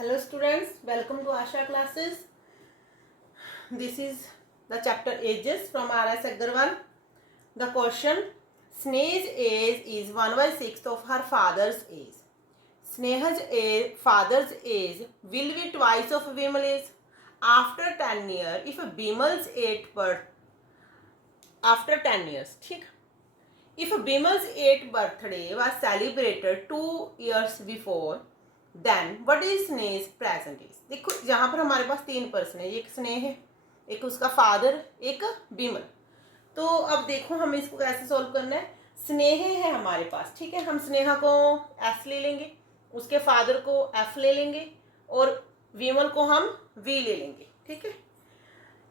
Hello students, welcome to Asha classes. This is the chapter ages from R.S. Agarwal. The question: Sneha's age is 1/6 of her father's age. Sneha's father's age will be twice of Vimal's age after 10 years if Bimal's age birth after 10 years. ठीक. If Bimal's 8th birthday was celebrated 2 years before, then what is Sneha's present age? देखो यहाँ पर हमारे पास 3 person है, एक स्नेह है, एक उसका फादर, एक बिमल. तो अब देखो हमें इसको कैसे सॉल्व करना है. स्नेह है हमारे पास, ठीक है. हम स्नेहा को एफ ले लेंगे, उसके फादर को एफ ले लेंगे और विमल को हम वी ले लेंगे, ठीक है.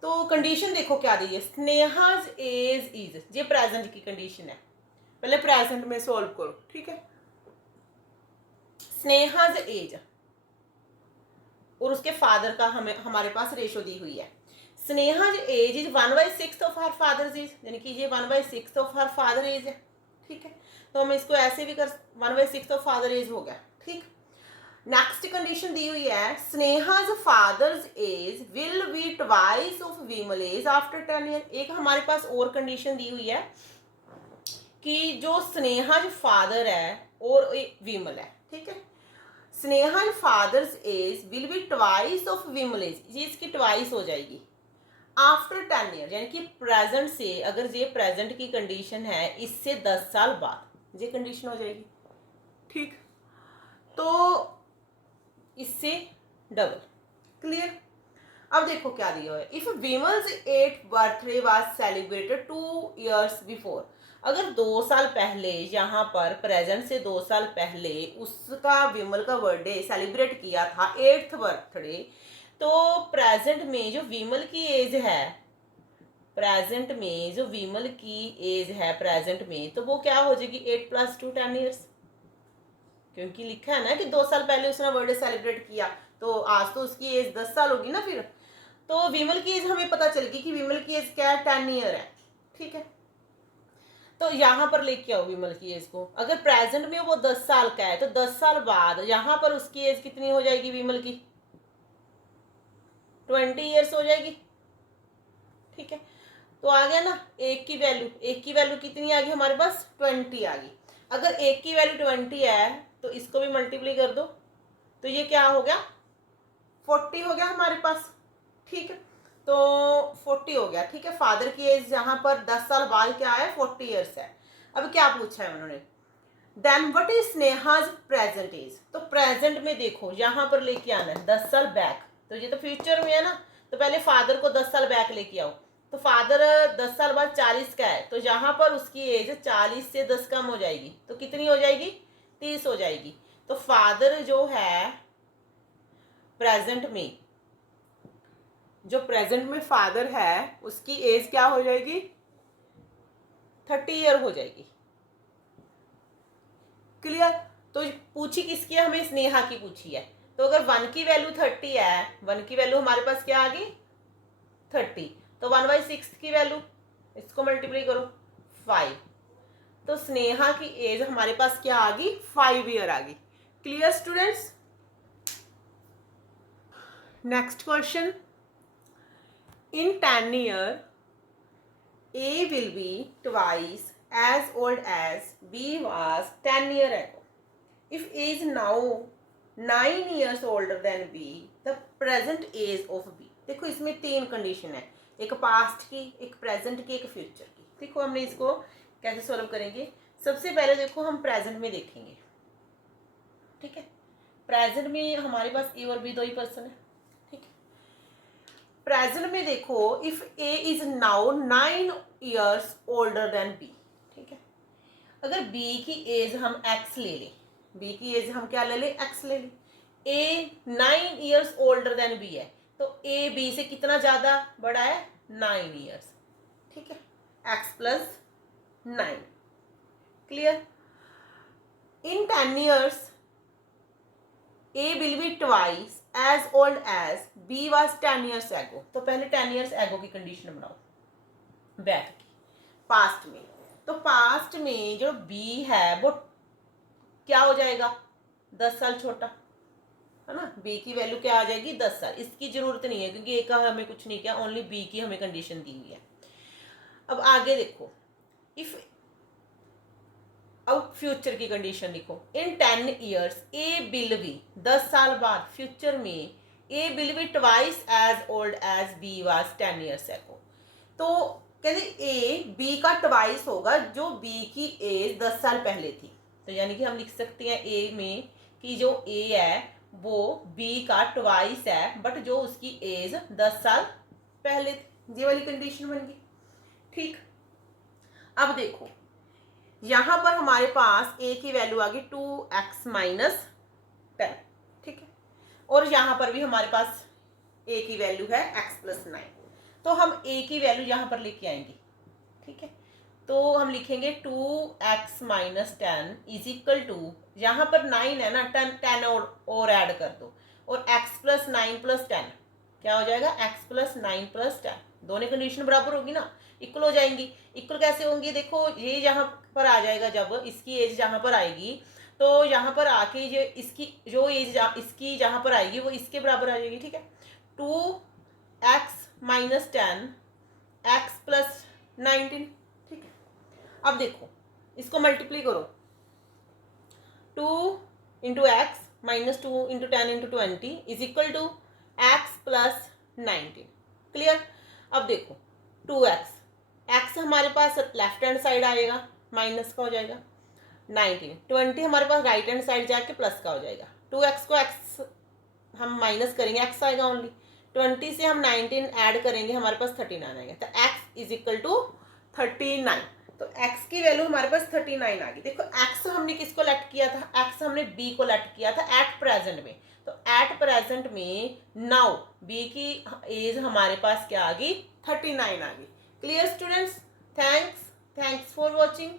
तो कंडीशन देखो क्या दी है. स्नेहाज एज इज, ये प्रेजेंट की कंडीशन है. पहले प्रेजेंट में सॉल्व करो, ठीक है. स्नेहाज एज और उसके फादर का हमें हमारे पास रेशो दी हुई है. Sneha's age is 1/6 of her father's age, यानी कि ये 1/6 ऑफ हर फादर एज है, ठीक है. तो हम इसको ऐसे भी कर 1/6 ऑफ फादर एज हो गया, ठीक. नेक्स्ट कंडीशन दी हुई है. Sneha's father's age will be twice of Vimal age after 10 year. एक हमारे पास और कंडीशन दी हुई है कि जो स्नेहा फादर है और विमल है, ठीक है. Sneha father's age will be twice of Vimal age, ये इसकी ट्वाइस हो जाएगी आफ्टर 10 ईयर, यानी कि प्रेजेंट से, अगर ये प्रेजेंट की कंडीशन है, इससे 10 साल बाद ये कंडीशन हो जाएगी, ठीक. तो इससे डबल. क्लियर. अब देखो क्या दिया है. If Vimal's 8th birthday was celebrated 2 years before, अगर 2 साल पहले यहाँ पर प्रेजेंट से 2 साल पहले उसका विमल का बर्थडे सेलिब्रेट किया था 8th बर्थडे, तो प्रेजेंट में जो विमल की एज है, प्रेजेंट में जो विमल की एज है प्रेजेंट में, तो वो क्या हो जाएगी 8 + 2 10 years, क्योंकि लिखा है ना कि 2 साल पहले उसने बर्थडे सेलिब्रेट किया, तो आज तो उसकी एज 10 साल होगी ना फिर. तो विमल की एज हमें पता चल गई कि विमल की एज क्या है, 10 ईयर है, ठीक है. तो यहाँ पर लेके आओ विमल की एज को. अगर प्रेजेंट में वो 10 साल का है, तो 10 साल बाद यहाँ पर उसकी एज कितनी हो जाएगी विमल की, 20 ईयर्स हो जाएगी, ठीक है. तो आ गया ना. एक की वैल्यू कितनी आ गई हमारे पास, 20 आ गई. अगर एक की वैल्यू 20 है तो इसको भी मल्टीप्लाई कर दो, तो ये क्या हो गया, 40 हो गया हमारे पास, ठीक है. तो 40 हो गया, ठीक है. फादर की एज यहाँ पर 10 साल बाद क्या है, 40 ईयर्स है. अब क्या पूछा है उन्होंने, then what is Sneha's present age. तो प्रेजेंट में देखो यहाँ पर लेके आना है 10 साल बैक, तो ये तो फ्यूचर में है ना. तो पहले फादर को 10 साल बैक लेके आओ. तो फादर 10 साल बाद 40 का है, तो यहाँ पर उसकी एज 40 से 10 कम हो जाएगी, तो कितनी हो जाएगी, 30 हो जाएगी. तो फादर जो है प्रेजेंट में, जो प्रेजेंट में फादर है उसकी एज क्या हो जाएगी, 30 ईयर हो जाएगी. क्लियर. तो पूछी किसकी है, हमें स्नेहा की पूछी है. तो अगर 1 की वैल्यू 30 है, 1 की वैल्यू हमारे पास क्या आ गई 30, तो 1/6 की वैल्यू, इसको मल्टीप्लाई करो 5, तो स्नेहा की एज हमारे पास क्या आ गई, 5 ईयर आ गई. Clear students. Next question. In 10 years, A will be twice as old as B was 10 years ago. If A is now 9 years older than B, the present age of B. देखो इसमें 3 condition है, एक past की, एक present की, एक future की. देखो हमने इसको कैसे सॉल्व करेंगे. सबसे पहले देखो हम प्रेजेंट में देखेंगे, ठीक है. प्रेजेंट में हमारे पास ए और बी दो ही पर्सन है, ठीक है. प्रेजेंट में देखो if A is now 9 years older than B, ठीक है. अगर बी की एज हम एक्स ले लें, बी की एज हम क्या ले लें, एक्स ले लें. ए 9 years ओल्डर देन बी है, तो ए बी से कितना ज्यादा बड़ा है, 9 years, ठीक है. X plus 9. Clear. In 10 years A will be twice as old as B was 10 years ago. तो पहले 10 years ago की कंडीशन बनाओ, बैक की, पास्ट में. तो पास्ट में जो B है वो क्या हो जाएगा, 10 साल छोटा, है ना, बी की वैल्यू क्या आ जाएगी 10 साल। इसकी जरूरत नहीं है क्योंकि ए का हमें कुछ नहीं किया, ओनली बी की हमें कंडीशन दी हुई है। अब आगे देखो, इफ अब फ्यूचर की कंडीशन लिखो, in 10 years A will be, 10 साल बाद फ्यूचर में A will be twice as old as B was 10 years ago. तो कहते ए बी का ट्वाइस होगा जो बी की एज 10 साल पहले थी। तो यानी कि हम लिख सकते हैं ए में कि जो ए है वो बी का ट्वाइस है, बट जो उसकी एज 10 साल पहले थी। ये वाली कंडीशन बन गई। ठीक, अब देखो यहां पर हमारे पास ए की वैल्यू आ गई 2x माइनस 10, ठीक है, और यहां पर भी हमारे पास ए की वैल्यू है x प्लस 9। तो हम ए की वैल्यू यहां पर लेके आएंगे, ठीक है। तो हम लिखेंगे 2x minus 10 is equal to, यहां पर 9 है ना, 10 और ऐड कर दो, और x प्लस 9 प्लस 10 क्या हो जाएगा, x प्लस 9 प्लस 10। दोनों कंडीशन बराबर होगी ना, इक्वल हो जाएंगी। इक्वल कैसे होंगी, देखो ये यहाँ पर आ जाएगा, जब इसकी एज जहाँ पर आएगी तो यहाँ पर आके ये इसकी जो एज इसकी जहाँ पर आएगी वो इसके बराबर आ जाएगी, ठीक है। 2x माइनस 10 x प्लस 19, ठीक है। अब देखो इसको मल्टीप्लाई करो, 2 into x minus 2 into 10 into 20 is equal to x plus 19, clear. अब देखो 2x, x हमारे पास लेफ्ट हैंड साइड आएगा, माइनस का हो जाएगा, 19 20 हमारे पास राइट हैंड साइड जाके प्लस का हो जाएगा। 2x को x हम माइनस करेंगे, x आएगा ओनली, 20 से हम 19 ऐड करेंगे, हमारे पास 39 आएगा। तो x इज इक्वल टू 39। तो x की वैल्यू हमारे पास 39 आ गई। देखो x हमने किसको लेट किया था, x हमने b को लेट किया था एट प्रेजेंट में। तो एट प्रेजेंट में नाउ b की एज हमारे पास क्या आ गई, 39 आ गई। Clear students, thanks for watching.